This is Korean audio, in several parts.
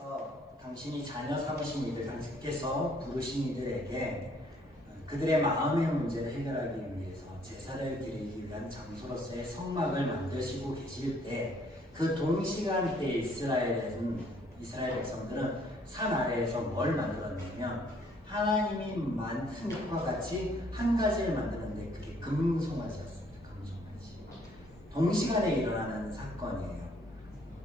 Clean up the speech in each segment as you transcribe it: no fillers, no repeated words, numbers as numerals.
하나님께서 당신이 자녀 삼으신 이들, 당신께서 부르신 이들에게 그들의 마음의 문제를 해결하기 위해서 제사를 드리기 위한 장소로서의 성막을 만드시고 계실 때 그 동시간대에 이스라엘 백성들은 산 아래에서 뭘 만들었냐면 하나님이 만든 것과 같이 한 가지를 만드는데 그게 금송아지였습니다. 금송아지. 동시간에 일어나는 사건이에요.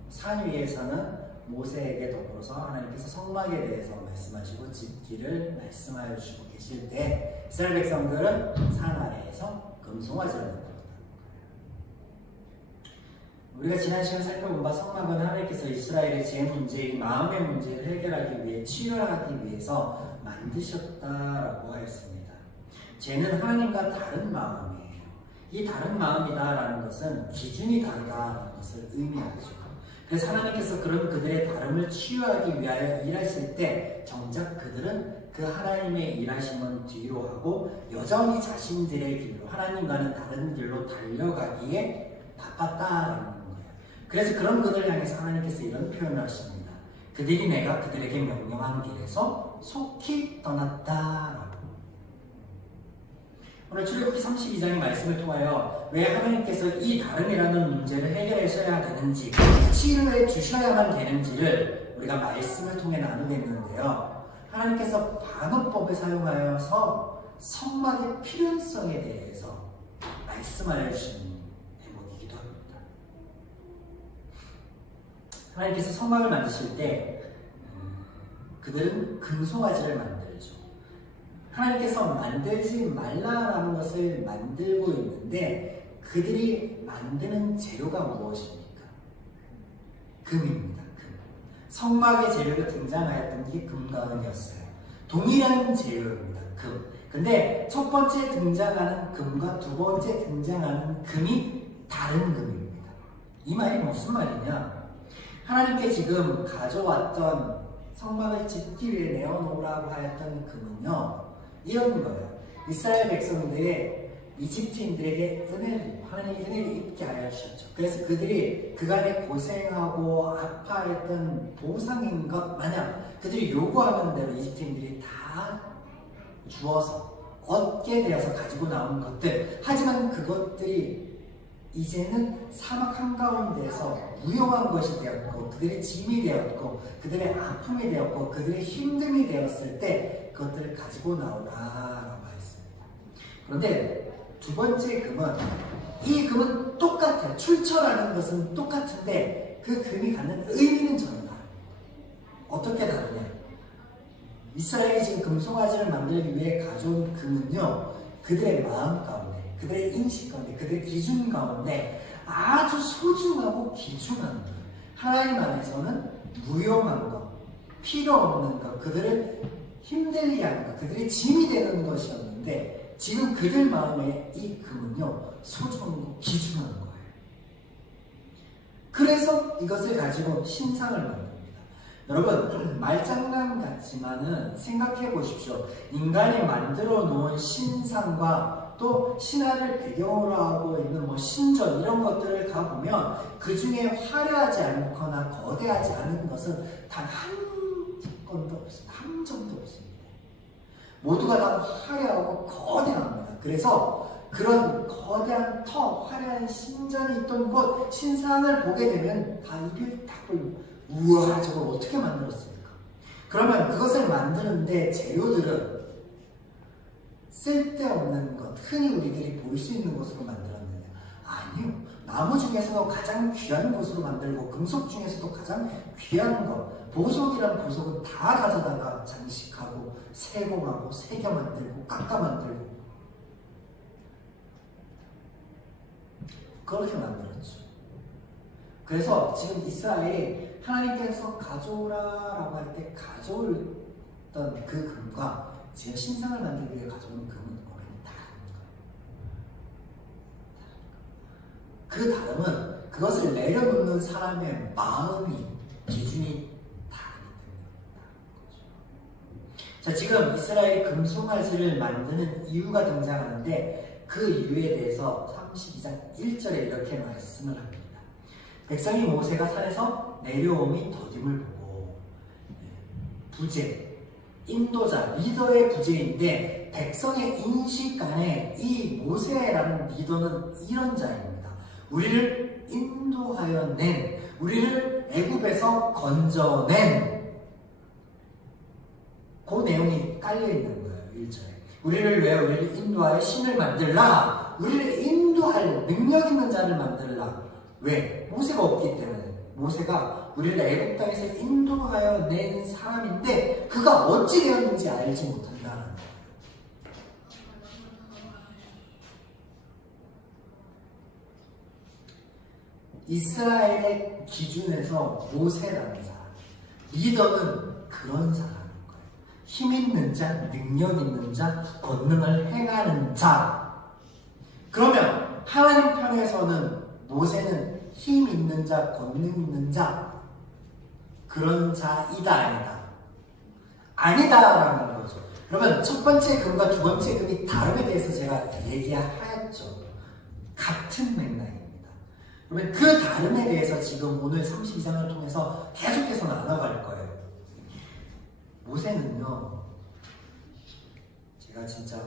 산 위에서는 모세에게 더불어서 하나님께서 성막에 대해서 말씀하시고 짓기를 말씀하여 주시고 계실 때 이스라엘 백성들은 산 아래에서 금송아지를 만들었다. 우리가 지난 시간 살펴본 바 성막은 하나님께서 이스라엘의 제 문제인 마음의 문제를 해결하기 위해 치료하기 위해서 만드셨다라고 하였습니다. 죄는 하나님과 다른 마음이에요. 이 다른 마음이다라는 것은 기준이 다르다라는 것을 의미하죠. 그래서 하나님께서 그런 그들의 다름을 치유하기 위하여 일하실 때 정작 그들은 그 하나님의 일하심은 뒤로 하고 여전히 자신들의 길로 하나님과는 다른 길로 달려가기에 바빴다라는 거예요. 그래서 그런 그들을 향해서 하나님께서 이런 표현을 하십니다. 그들이 내가 그들에게 명령한 길에서 속히 떠났다라고. 오늘 출애굽기 32장의 말씀을 통하여 왜 하나님께서 이 다름이라는 문제를 해결하셔야 되는지, 치유해 주셔야만 되는지를 우리가 말씀을 통해 나누겠는데요. 하나님께서 반어법을 사용하여서 성막의 필요성에 대해서 말씀하여 주시는 대목이기도 합니다. 하나님께서 성막을 만드실 때 그들은 금송아지를 만들죠. 하나님께서 만들지 말라라는 것을 만들고 있는데 그들이 만드는 재료가 무엇입니까? 금입니다. 금. 성막의 재료가 등장하였던 게 금과 은이었어요. 동일한 재료입니다. 금. 근데 첫 번째 등장하는 금과 두 번째 등장하는 금이 다른 금입니다. 이 말이 무슨 말이냐? 하나님께 지금 가져왔던 성막을 짓기 위해 내어놓으라고 하였던 금은요, 이런 거예요. 이스라엘 백성들의 이집트인들에게 하나님이 은혜를 입게 하여 주셨죠. 그래서 그들이 그간에 고생하고 아파했던 보상인 것 마냥 그들이 요구하는 대로 이집트인들이 다 주어서 얻게 되어서 가지고 나온 것들, 하지만 그것들이 이제는 사막 한가운데서 무용한 것이 되었고 그들의 짐이 되었고 그들의 아픔이 되었고 그들의 힘듦이 되었을 때 그것들을 가지고 나오라라고 했습니다. 그런데 두 번째 금은, 이 금은 똑같아요. 출처라는 것은 똑같은데 그 금이 갖는 의미는 전혀 다릅니다. 어떻게 다르냐? 이스라엘이 지금 금송아지를 만들기 위해 가져온 금은요, 그들의 마음 가운데, 그들의 인식 가운데, 그들의 기준 가운데 아주 소중하고 귀중한 것, 하나님 안에서는 무용한 것, 필요 없는 것, 그들을 힘들게 하는 것, 그들의 짐이 되는 것이었는데 지금 그들 마음에 이 금은요, 소중하고 귀중한 거예요. 그래서 이것을 가지고 신상을 만듭니다. 여러분, 말장난 같지만은 생각해 보십시오. 인간이 만들어 놓은 신상과 또 신화를 배경으로 하고 있는 신전 이런 것들을 가보면 그 중에 화려하지 않거나 거대하지 않은 것은 단 한 건도 없습니다. 한 점도 없습니다. 모두가 다 화려하고 거대합니다. 그래서 그런 거대한 터, 화려한 신전이 있던 곳, 신상을 보게 되면 다 입을 딱 벌리고 우와, 저걸 어떻게 만들었습니까? 그러면 그것을 만드는데 재료들은 쓸데없는 것, 흔히 우리들이 볼 수 있는 것으로 만들었느냐? 아니요. 나무 중에서도 가장 귀한 것으로 만들고 금속 중에서도 가장 귀한 것, 보석이란 보석은 다 가져다가 장식하고 세공하고 새겨 만들고 깎아 만들고 그렇게 만들었죠. 그래서 지금 이스라엘이 하나님께서 가져오라라고 할 때 가져올던 그 금과 지금 신상을 만들기 위해 가져온 금은 거의 다른 거예요. 그 다름은 그것을 내려놓는 사람의 마음이 기준이 다르기 때문에. 자, 지금 이스라엘이 금송아지를 만드는 이유가 등장하는데 그 이유에 대해서 32장 1절에 이렇게 말씀을 합니다. 백성이 모세가 산에서 내려옴이 더딤을 보고 부재, 인도자, 리더의 부재인데 백성의 인식 안에 이 모세라는 리더는 이런 자입니다. 우리를 인도하여 낸, 우리를 애굽에서 건져낸 그 내용이 깔려있는 거예요. 1절에 우리를 인도하여 신을 만들라, 우리를 인도할 능력 있는 자를 만들라. 왜? 모세가 없기 때문에. 모세가 우리를 애굽 땅에서 인도하여 낸 사람인데 그가 어찌 되었는지 알지 못한다는 거예요. 이스라엘의 기준에서 모세라는 사람, 리더는 그런 사람인 거예요. 힘 있는 자, 능력 있는 자, 권능을 행하는 자. 그러면 하나님 편에서는 모세는 힘 있는 자, 권능 있는 자, 그런 자이다, 아니다? 아니다라는 거죠. 그러면 첫 번째 금과 두 번째 금이 다름에 대해서 제가 얘기하였죠. 같은 맥락입니다. 그러면 그 다름에 대해서 지금 오늘 32장을 통해서 계속해서 나눠갈 거예요. 모세는요, 제가 진짜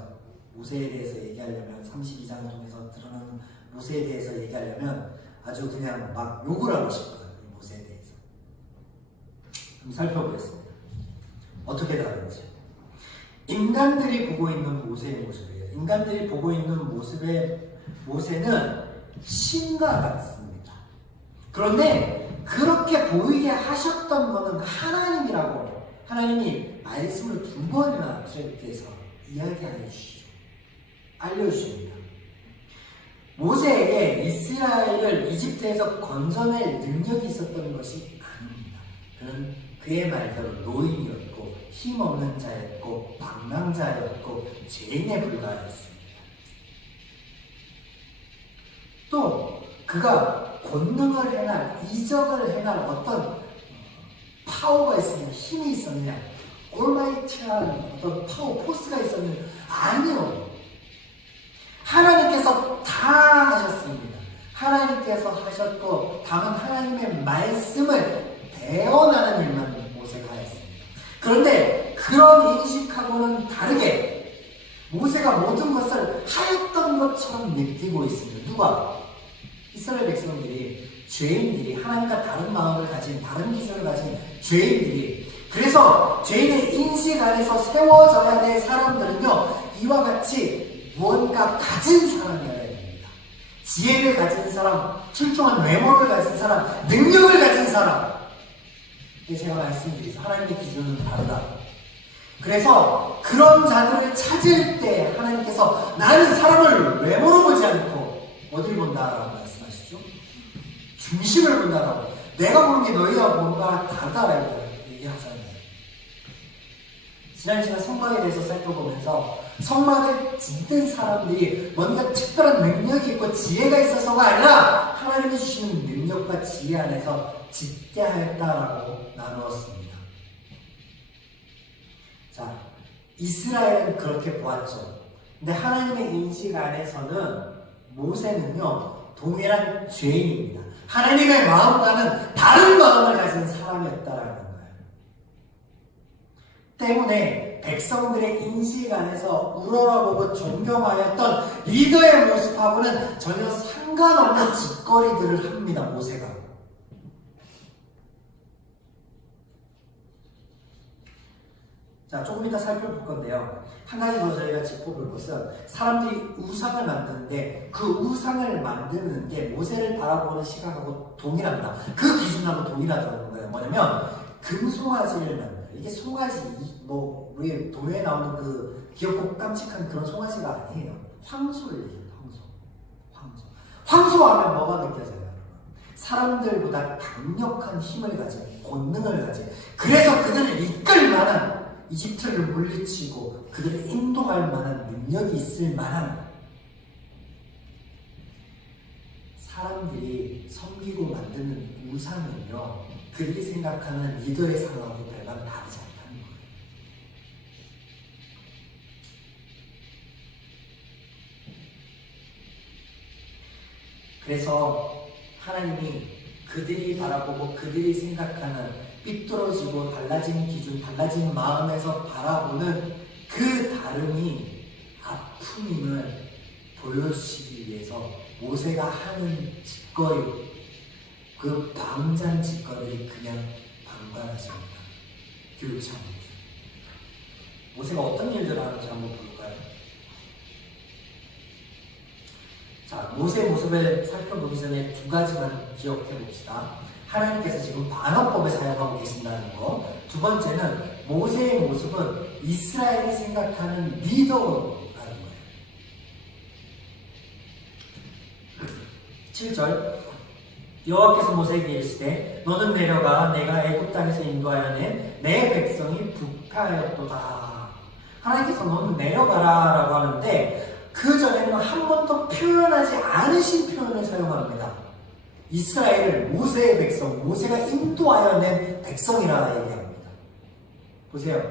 모세에 대해서 얘기하려면 32장을 통해서 드러나는 모세에 대해서 얘기하려면 아주 그냥 막 욕을 하고 싶어요. 모세에 대해서. 좀 살펴보겠습니다. 어떻게 다른지. 인간들이 보고 있는 모세의 모습이에요. 인간들이 보고 있는 모습의 모세는 신과 같습니다. 그런데 그렇게 보이게 하셨던 것은 하나님이라고, 하나님이 말씀을 2번이나 주님께서 이야기하여 주시죠. 알려주십니다. 모세에게 이스라엘을 이집트에서 건져낼 능력이 있었던 것이 아닙니다. 그는 그의 말대로 노인이었고 힘없는 자였고 방랑자였고 죄인에 불과했습니다. 또 그가 권능을 행할, 이적을 행할 어떤 파워가 있었냐, 힘이 있었냐, 올마이티한 어떤 파워, 포스가 있었냐? 아니요. 하나님께서 다 하셨습니다. 하나님께서 하셨고 다만 하나님의 말씀을 대언하는 일만 모세가 하였습니다. 그런데 그런 인식하고는 다르게 모세가 모든 것을 하였던 것처럼 느끼고 있습니다. 누가? 이스라엘 백성들이, 죄인들이, 하나님과 다른 마음을 가진, 다른 기준을 가진 죄인들이, 그래서 죄인의 인식 안에서 세워져야 될 사람들은요, 이와 같이 무언가 가진 사람이어야 됩니다. 지혜를 가진 사람, 출중한 외모를 가진 사람, 능력을 가진 사람. 제가 말씀드리죠. 하나님의 기준은 다르다. 그래서 그런 자들을 찾을 때 하나님께서 나는 사람을 외모로 보지 않고 어딜 본다라고 말씀하시죠? 중심을 본다라고. 내가 보는 게 너희가 보는 거랑 다르다라고 얘기하잖아요. 지난 시간 성막에 대해서 살펴보면서 성막을 짓는 사람들이 뭔가 특별한 능력이 있고 지혜가 있어서가 아니라 하나님이 주시는 능력과 지혜 안에서 짓게 하였다라고 나누었습니다. 자, 이스라엘은 그렇게 보았죠. 근데 하나님의 인식 안에서는 모세는요, 동일한 죄인입니다. 하나님의 마음과는 다른 마음을 가진 사람이었다라는 거예요. 때문에 백성들의 인식 안에서 우러러보고 존경하였던 리더의 모습하고는 전혀 상관없는 짓거리들을 합니다, 모세가. 자, 조금 이따 살펴볼 건데요. 한 가지 더 저희가 짚어볼 것은 사람들이 우상을 만드는데 그 우상을 만드는 게 모세를 바라보는 시각하고 동일합니다. 그 기준하고 동일하다는 거예요. 뭐냐면 금송아지를 만들어요. 이게 송아지, 우리 동요에 나오는 그 귀엽고 깜찍한 그런 송아지가 아니에요. 황소를 얘기해요. 황소하면 뭐가 느껴져요? 사람들보다 강력한 힘을 가진, 권능을 가진, 그래서 그들을 이끌 만한, 이집트를 물리치고 그들을 인도할 만한 능력이 있을 만한 사람들이 섬기고 만드는 우상은요, 그들이 생각하는 리더의 상하고 별반 다르지 않다는 거예요. 그래서 하나님이 그들이 바라보고 그들이 생각하는 삐뚤어지고 달라진 기준, 달라진 마음에서 바라보는 그 다름이 아픔임을 보여주시기 위해서 모세가 하는 짓거리, 그 방장 짓거리를 그냥 방관하십니다. 교육치 않습니다. 모세가 어떤 일들을 하는지 한번 볼까요? 자, 모세의 모습을 살펴보기 전에 두 가지만 기억해 봅시다. 하나님께서 지금 반어법을 사용하고 계신다는 거. 두 번째는 모세의 모습은 이스라엘이 생각하는 리더라는 거예요. 7절 여호와께서 모세에게 이르시되 너는 내려가 내가 애굽 땅에서 인도하여 낸 내 백성이 부패하였도다. 하나님께서 너는 내려가라 라고 하는데 그 전에는 한 번도 표현하지 않으신 표현을 사용합니다. 이스라엘을 모세의 백성, 모세가 인도하여 낸 백성이라 얘기합니다. 보세요.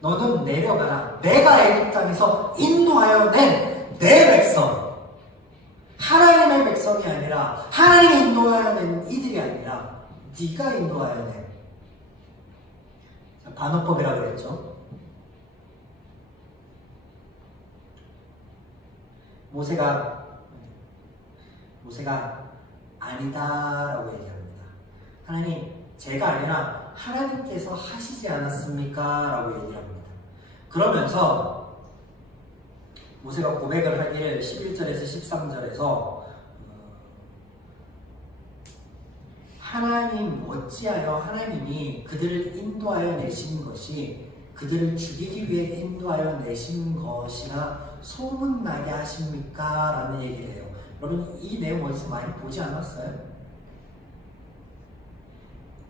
너는 내려가라. 내가 애굽 땅에서 인도하여 낸 내 백성. 하나님의 백성이 아니라 하나님이 인도하여 낸 이들이 아니라 네가 인도하여 낸 반어법이라고 그랬죠. 모세가 아니다라고 얘기합니다. 하나님, 제가 아니라 하나님께서 하시지 않았습니까? 라고 얘기합니다. 그러면서 모세가 고백을 하기를 11절에서 13절에서 하나님 어찌하여 하나님이 그들을 인도하여 내신 것이 그들을 죽이기 위해 인도하여 내신 것이나 소문나게 하십니까? 라는 얘기를 해요. 여러분 이 내용 어디서 많이 보지 않았어요?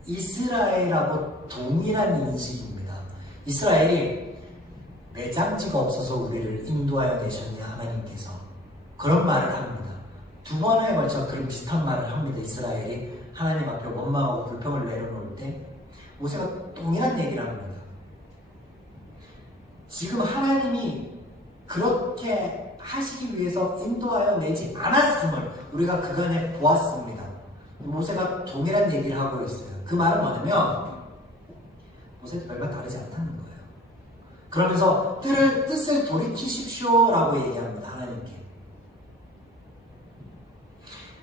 이스라엘하고 동일한 인식입니다. 이스라엘이 매장지가 없어서 우리를 인도하여 내셨냐 하나님께서 그런 말을 합니다. 두 번에 걸쳐 그런 비슷한 말을 합니다. 이스라엘이 하나님 앞에 원망하고 불평을 내려놓을 때 모세가 동일한 얘기를 합니다. 지금 하나님이 그렇게 하시기 위해서 인도하여 내지 않았음을 우리가 그간에 보았습니다. 모세가 동일한 얘기를 하고 있어요. 그 말은 뭐냐면 모세도 별반 다르지 않다는 거예요. 그러면서 뜻을 돌이키십시오 라고 얘기합니다. 하나님께.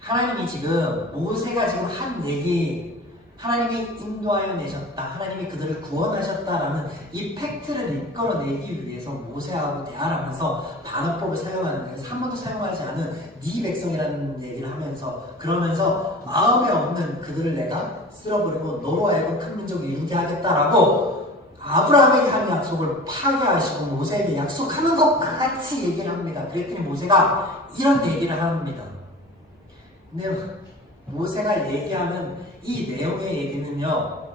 하나님이 지금 모세가 지금 한 얘기, 하나님이 인도하여 내셨다, 하나님이 그들을 구원하셨다라는 이 팩트를 이끌어내기 위해서 모세하고 대화하면서 반어법을 사용하는 거예요. 한 번도 사용하지 않은 네 백성이라는 얘기를 하면서 그러면서 마음에 없는 그들을 내가 쓸어버리고 너로 하여금 큰 민족을 이루게 하겠다라고 아브라함에게 한 약속을 파괴하시고 모세에게 약속하는 것과 같이 얘기를 합니다. 그랬더니 모세가 이런 얘기를 합니다. 근데 모세가 얘기하는 이 내용의 얘기는요,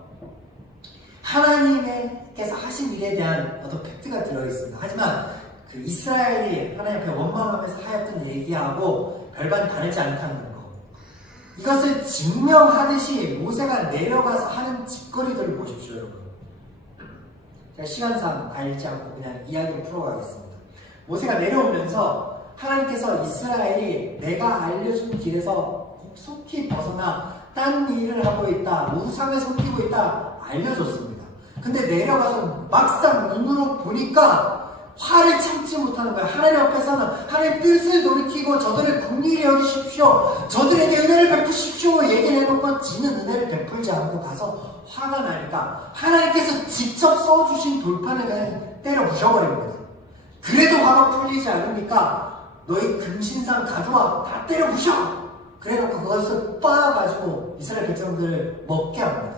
하나님께서 하신 일에 대한 어떤 팩트가 들어있습니다. 하지만 그 이스라엘이 하나님 앞에 원망하면서 하였던 얘기하고 별반 다르지 않다는 거, 이것을 증명하듯이 모세가 내려가서 하는 짓거리들을 보십시오. 여러분, 제가 시간상 알지 않고 그냥 이야기를 풀어가겠습니다. 모세가 내려오면서 하나님께서 이스라엘이 내가 알려준 길에서 속히 벗어나 딴 일을 하고 있다, 우상을 섬기고 있다 알려줬습니다. 근데 내려가서 막상 눈으로 보니까 화를 참지 못하는 거예요. 하나님 앞에서는 하나님 뜻을 돌이키고 저들을 긍휼히 여기십시오, 저들에게 은혜를 베푸십시오 얘기를 해놓고 지는 은혜를 베풀지 않고 가서 화가 나니까 하나님께서 직접 써주신 돌판을 그냥 때려 부셔버립니다. 그래도 화가 풀리지 않으니까 너희 금신상 가져와 다 때려 부셔! 그래놓고 그것을 빻아가지고 이스라엘 백성들을 먹게 합니다.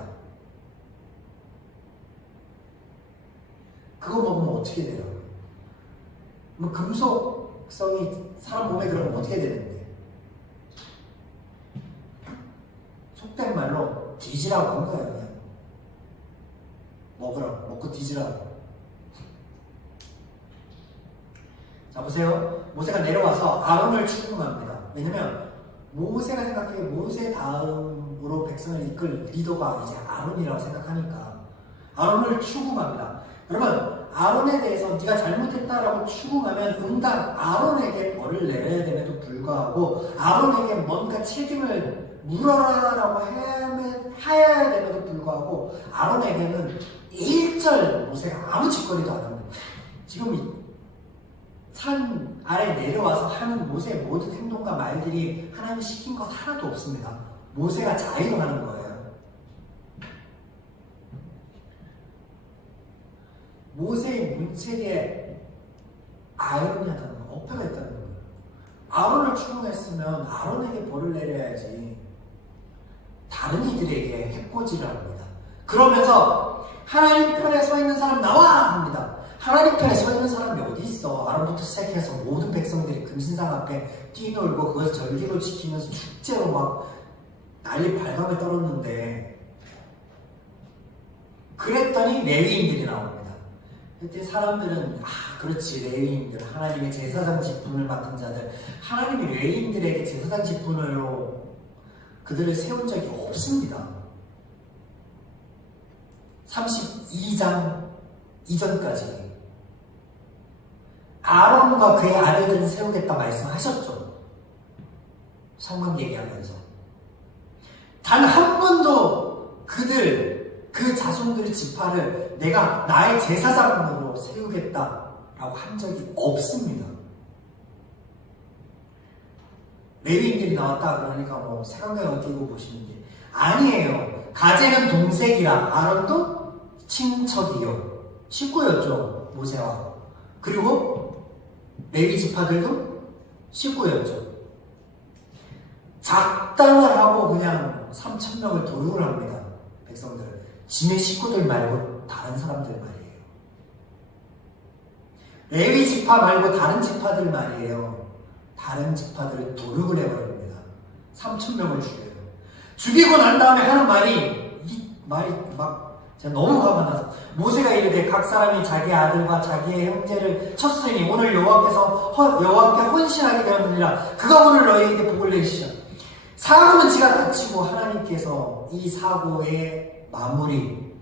그거 먹으면 어떻게 돼요? 뭐 금속성이 사람 몸에 들어가면 어떻게 되는데? 속된 말로 뒤지라고 한 거예요. 그냥 먹으라고, 먹고 뒤지라고. 자, 보세요. 모세가 내려와서 아론을 추궁합니다. 왜냐면 모세가 생각해 모세 다음으로 백성을 이끌 리더가 이제 아론이라고 생각하니까 아론을 추궁합니다. 여러분, 아론에 대해서 네가 잘못했다라고 추궁하면 응당 아론에게 벌을 내려야 됨에도 불구하고 아론에게 뭔가 책임을 물어라라고 해야 됨에도 불구하고 아론에게는 1절 모세가 아무 짓거리도 안 합니다. 지금 이 산 아래 내려와서 하는 모세의 모든 행동과 말들이 하나님이 시킨 것 하나도 없습니다. 모세가 자의로 하는 거예요. 모세의 문책에 아론이 하다는 거, 어폐가 있다는 거예요. 아론을 추궁했으면 아론에게 벌을 내려야지 다른 이들에게 해코지를 합니다. 그러면서 하나님 편에 서 있는 사람 나와! 합니다. 하나님 편에 서 있는 사람이 어디 있어? 아론부터 시작해서 모든 백성들이 금신상 앞에 뛰놀고 그것을 절기로 지키면서 축제로 막 난리 발감에 떨었는데, 그랬더니 레위인들이 나옵니다. 그때 사람들은 그렇지, 레위인들, 하나님의 제사장 직분을 맡은 자들, 하나님이 레위인들에게 제사장 직분으로 그들을 세운 적이 없습니다. 32장 이전까지 아론과 그의 아들들은 세우겠다 말씀하셨죠. 성막 얘기하면서 단 한 번도 그 자손들의 지파를 내가 나의 제사장으로 세우겠다라고 한 적이 없습니다. 레위인들이 나왔다 그러니까 뭐 색안경을 끼고 보시는데 아니에요. 가제는 동생이라 아론도 친척이요. 식구였죠, 모세와. 그리고 레위 지파들도 식구였죠. 작당을 하고 그냥 3,000명을 도륙을 합니다. 백성들. 지네 식구들 말고 다른 사람들 말이에요. 레위 지파 말고 다른 지파들 말이에요. 다른 지파들을 도륙을 해버립니다. 3,000명을 죽여요. 죽이고 난 다음에 하는 말이, 이 말이 막 제가 너무 화가 나서, 모세가 이르되 각 사람이 자기 아들과 자기의 형제를 쳤으니 오늘 여호와께 헌신하게 되었느니라. 그가 오늘 너희에게 복을 내리시라. 사람은 지가 다치고 하나님께서 이 사고의 마무리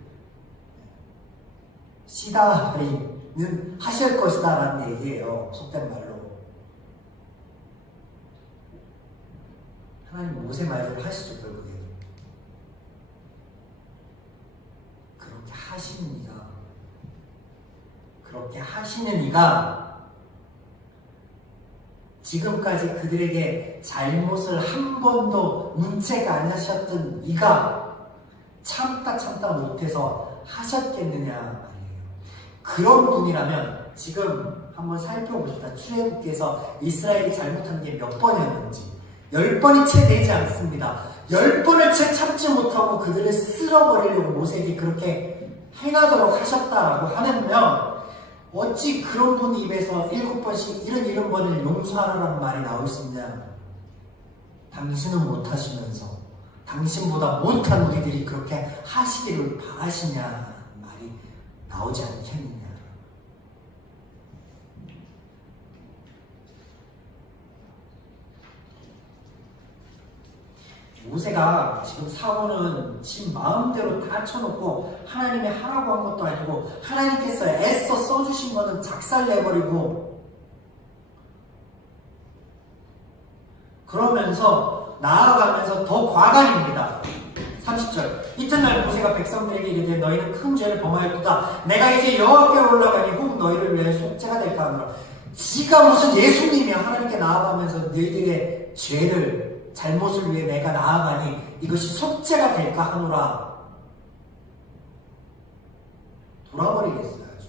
시다하리는 하실 것이다 라는 얘기예요. 속된 말로. 하나님 모세 말대로 하시죠. 결국에 그렇게 하시는 이가 지금까지 그들에게 잘못을 한 번도 문책 안 하셨던 이가 참다 못해서 하셨겠느냐 말이에요. 그런 분이라면 지금 한번 살펴봅시다. 출애굽기에서 이스라엘이 잘못한 게 몇 번이었는지. 10번이 채 되지 않습니다. 10번을 채 참지 못하고 그들을 쓸어버리려고 모세에게 그렇게 행하도록 하셨다라고 하면요, 어찌 그런 분 입에서 7번씩 70번을 용서하라는 말이 나올 수 있냐? 당신은 못하시면서 당신보다 못한 우리들이 그렇게 하시기를 바라시냐는 말이 나오지 않겠느냐? 모세가 지금 사고는 지 마음대로 다 쳐놓고 하나님이 하라고 한 것도 아니고 하나님께서 애써 써주신 거는 작살내버리고 그러면서 나아가면서 더 과간입니다. 30절 이튿날 모세가 백성들에게 이르되 너희는 큰 죄를 범하였도다. 내가 이제 여호와께 올라가니 혹 너희를 위해 속죄가 될까 하노라. 지가 무슨 예수님이야. 하나님께 나아가면서 너희들의 죄를 잘못을 위해 내가 나아가니 이것이 속죄가 될까 하노라. 돌아버리겠어요. 아주.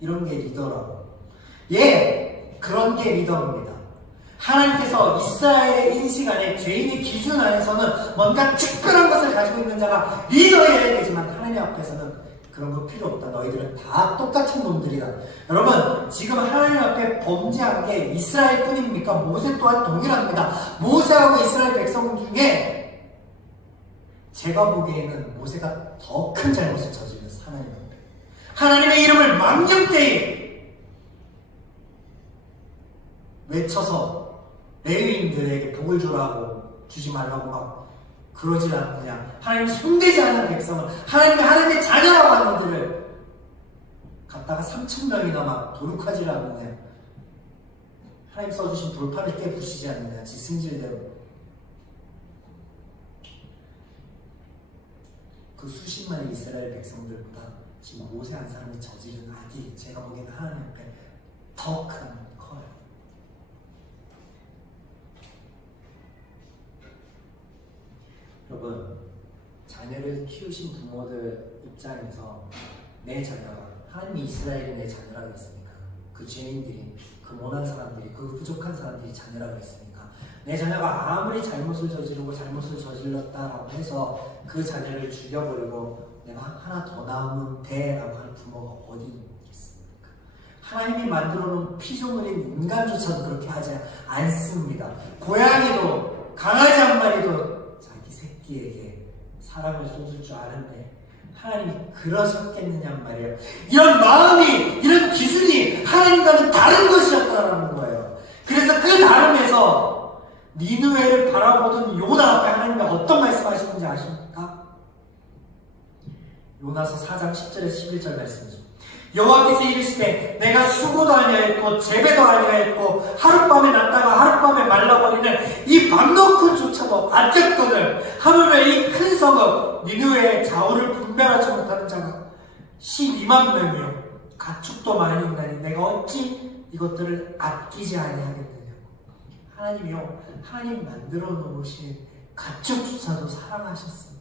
이런 게 리더라고. 그런 게 리더입니다. 하나님께서 이스라엘의 인식 안에 죄인의 기준 안에서는 뭔가 특별한 것을 가지고 있는 자가 리더여야 되지만 하나님 앞에서는 그런 거 필요 없다. 너희들은 다 똑같은 놈들이다. 여러분, 지금 하나님 앞에 범죄한 게 이스라엘 뿐입니까? 모세 또한 동일합니다. 모세하고 이스라엘 백성 중에 제가 보기에는 모세가 더 큰 잘못을 저질렀어요. 하나님 앞에. 하나님의 이름을 망령되이 외쳐서 레위인들에게 복을 주라고 주지 말라고 막 그러지 않고 그냥 하나님 손대지 않은 백성을 하나님의 자녀라고 하는 이들을 갖다가 3,000명이나 막 도륙하지 않느냐. 하나님 써주신 돌파를 깨부시지 않느냐. 지 승질대로. 그 수십만의 이스라엘 백성들보다 지금 모세 한 사람이 저지른 악이 제가 보기에는 하나님 앞에 더 커요. 여러분, 자녀를 키우신 부모들 입장에서 내 자녀가, 하나님이 이스라엘이 내 자녀라고 했으니까, 그 죄인들이, 그 못난 사람들이, 그 부족한 사람들이 자녀라고 했으니까, 내 자녀가 아무리 잘못을 저지르고 잘못을 저질렀다라고 해서 그 자녀를 죽여버리고 내가 하나 더 낳으면 돼라고 하는 부모가 어디 있겠습니까? 하나님이 만들어놓은 피조물인 인간조차도 그렇게 하지 않습니다. 고양이도, 강아지 한 마리도 자기 새끼에게 사랑을 쏟을 줄 아는데 하나님이 그러셨겠느냐 말이에요. 이런 마음이, 이런 기준이 하나님과는 다른 것이었다라는 거예요. 그래서 그 다름에서 니느웨를 바라보던 요나 앞에 하나님이 어떤 말씀하시는지 아십니까? 요나서 4장 10절에서 11절 말씀이죠. 여호와께서 이르시되 내가 수고도 아니하였고 재배도 아니하였고 하룻밤에 났다가 하룻밤에 말라버리는 이 밤낮조차도 아꼈거늘 하물며 이 큰 성읍 니느웨의 좌우를 분별하지 못하는 자가 12만 명이요 가축도 많이 있나니 내가 어찌 이것들을 아끼지 아니하겠느냐. 하나님이요, 하나님 만들어 놓으신 가축조차도 사랑하셨습니다.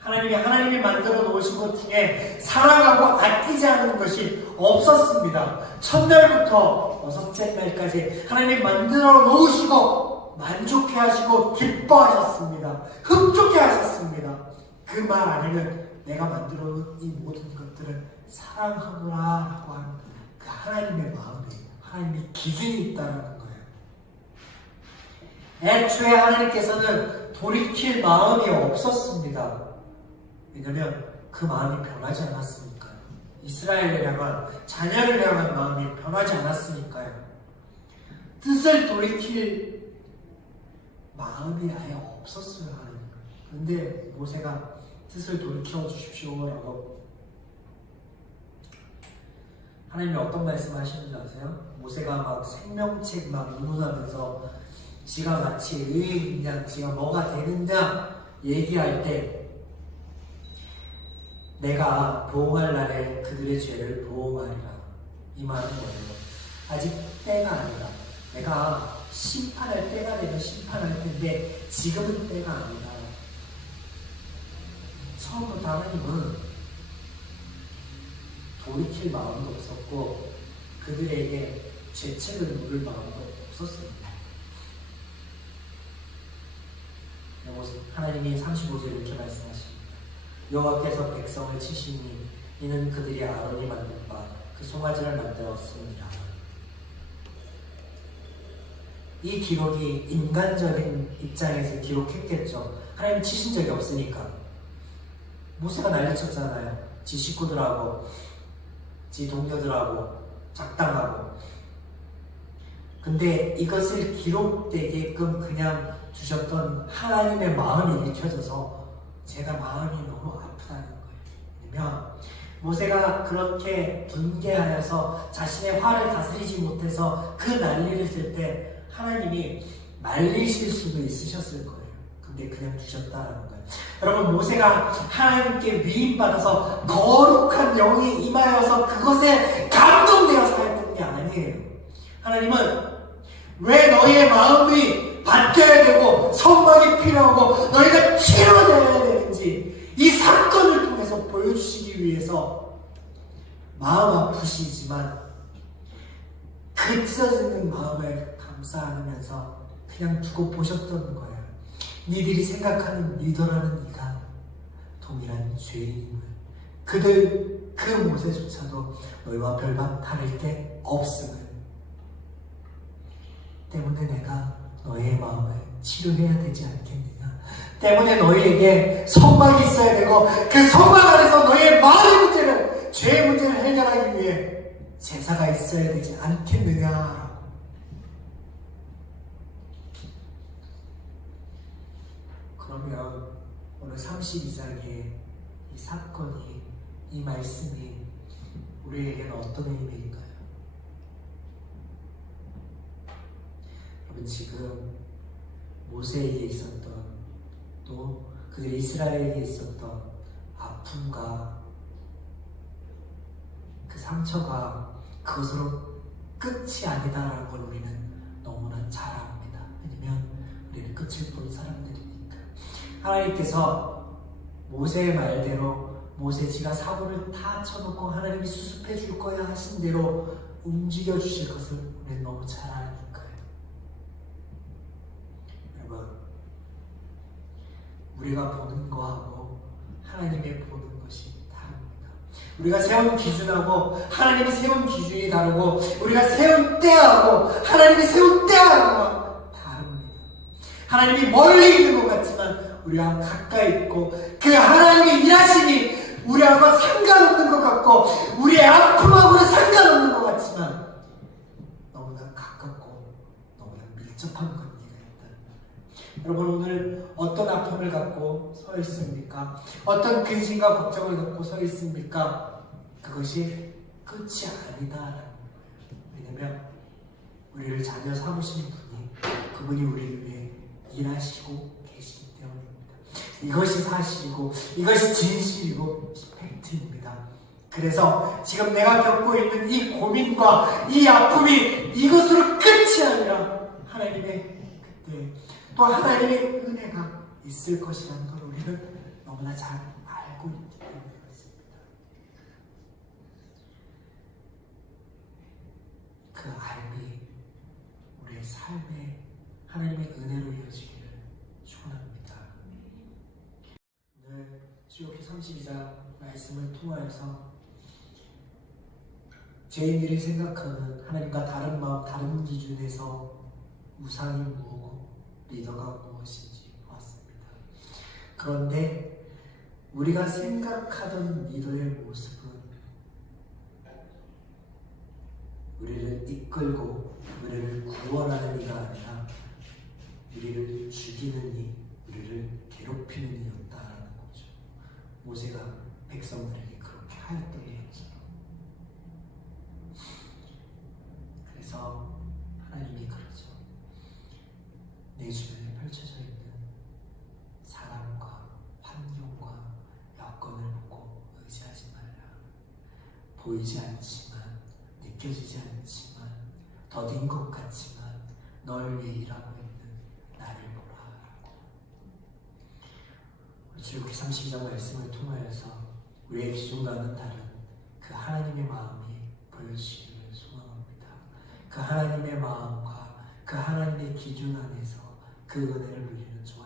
하나님이 만들어 놓으신 것 중에 사랑하고 아끼지 않은 것이 없었습니다. 첫날부터 여섯째 날까지 하나님 만들어 놓으시고 만족해 하시고 기뻐하셨습니다. 흡족해 하셨습니다. 그 말 안에는 내가 만들어 놓은 이 모든 것들을 사랑하노라 라고 하는 그 하나님의 마음에 하나님의 기준이 있다는 거예요. 애초에 하나님께서는 돌이킬 마음이 없었습니다. 왜냐하면 그 마음이 변하지 않았으니까요. 이스라엘을 향한, 자녀를 향한 마음이 변하지 않았으니까요. 뜻을 돌이킬 마음이 아예 없었어요, 하나님. 근데 모세가 뜻을 돌이켜 주십시오라고 하나님이 어떤 말씀 하시는지 아세요? 모세가 막 생명책 막 운운하면서 지가 마치 의인이냐, 지가 뭐가 되느냐 얘기할 때 내가 보응할 날에 그들의 죄를 보응하리라. 이 말은 뭐예요? 아직 때가 아니다. 내가 심판할 때가 되면 심판할 텐데 지금은 때가 아니다. 처음부터 하나님은 돌이킬 마음도 없었고 그들에게 죄책을 물을 마음도 없었습니다. 하나님이 35절에 이렇게 말씀하십니다. 여호와께서 백성을 치시니 이는 그들이 아론이 만든 바 그 송아지를 만들었습니다. 이 기록이 인간적인 입장에서 기록했겠죠. 하나님 치신 적이 없으니까. 모세가 난리쳤잖아요. 지 식구들하고 지 동료들하고 작당하고. 근데 이것을 기록되게끔 그냥 주셨던 하나님의 마음이 읽혀져서 제가 마음이 너무 아프다는 거예요. 왜냐면 모세가 그렇게 분개하여서 자신의 화를 다스리지 못해서 그 난리를 칠 때 하나님이 말리실 수도 있으셨을 거예요. 근데 그냥 두셨다라는 거예요. 여러분, 모세가 하나님께 위임받아서 거룩한 영이 임하여서 그것에 감동되어서 했던 게 아니에요. 하나님은 왜 너희의 마음이 바뀌어야 되고 선박이 필요하고 너희가 치료되어야 되는지 이 사건을 통해서 보여주시기 위해서 마음 아프시지만 그 찢어지는 마음을 감싸 안으면서 그냥 두고 보셨던 거예요. 니들이 생각하는 리더라는 이가 동일한 죄인임을, 그들 그 모세조차도 너희와 별반 다를 게 없음을 때문에 내가 너희의 마음을 치료해야 되지 않겠느냐, 때문에 너희에게 선박이 있어야 되고 그 선박 안에서 너희의 마음의 문제를, 죄의 문제를 해결하기 위해 제사가 있어야 되지 않겠느냐. 그러면 오늘 32장의 이 사건이, 이 말씀이 우리에게는 어떤 의미일까요? 여러분, 지금 모세에게 있었던, 또 그들 이스라엘에게 있었던 아픔과 그 상처가 그것으로 끝이 아니다라는 걸 우리는 너무나 잘 압니다. 왜냐면 우리는 끝을 본 사람들이니까. 하나님께서 모세의 말대로 모세 지가 사고를 다 쳐놓고 하나님이 수습해 줄 거야 하신 대로 움직여 주실 것을 우리는 너무 잘 아니까요. 여러분, 우리가 보는 거하고 하나님의 보는 것이 다릅니다. 우리가 세운 기준하고 하나님이 세운 기준이 다르고 우리가 세운 때하고 하나님이 세운 때하고 다릅니다. 하나님이 멀리 있는 것 같지만 우리와 가까이 있고 그 하나님의 일하심이 우리하고 상관없는 것 같고 우리의 아픔하고는 상관없는 것 같지만 너무나 가깝고 너무나 밀접한 관계가 있다. 여러분, 오늘 어떤 아픔을 갖고 서 있습니까? 어떤 근심과 걱정을 갖고 서 있습니까? 그것이 끝이 아니다. 왜냐면 우리를 자녀 삼으신 분이 그분이 우리를 위해 일하시고 계시기 때문입니다. 이것이 사실이고 이것이 진실이고 팩트입니다. 그래서 지금 내가 겪고 있는 이 고민과 이 아픔이 이것으로 끝이 아니라 하나님의 그때 또 하나님의 은혜가 있을 것이라는 걸 우리는 너무나 잘 알고 있기 때문에 그렇습니다. 그 알미 우리의 삶에 하나님의 은혜로 이어지기를 축원합니다. 오늘 출애굽기 32장 말씀을 통하여서 죄인들이 생각하는 하나님과 다른 마음, 다른 기준에서 우상이 무엇이고 리더가 무엇인지 보았습니다. 그런데 우리가 생각하던 리더의 모습은 우리를 이끌고 우리를 구원하는 이가 아니라 우리를 죽이는 이, 우리를 괴롭히는 이였다라는 거죠. 모세가 백성들에게 그렇게 하였던 것처럼. 그래서 하나님이 그러죠. 내 주변에 펼쳐져 있는 사람과 환경과 여건을 보고 의지하지 말라. 보이지 않지만, 느껴지지 않지만, 더딘 것 같지만 널 위해 일하고 있는 나를 보라. 출애굽기 32장 말씀을 통하여서 우리의 기준과는 다른 그 하나님의 마음이 보여주시기를 소망합니다. 그 하나님의 마음과 그 하나님의 기준 안에서 그 은혜를 누리는 저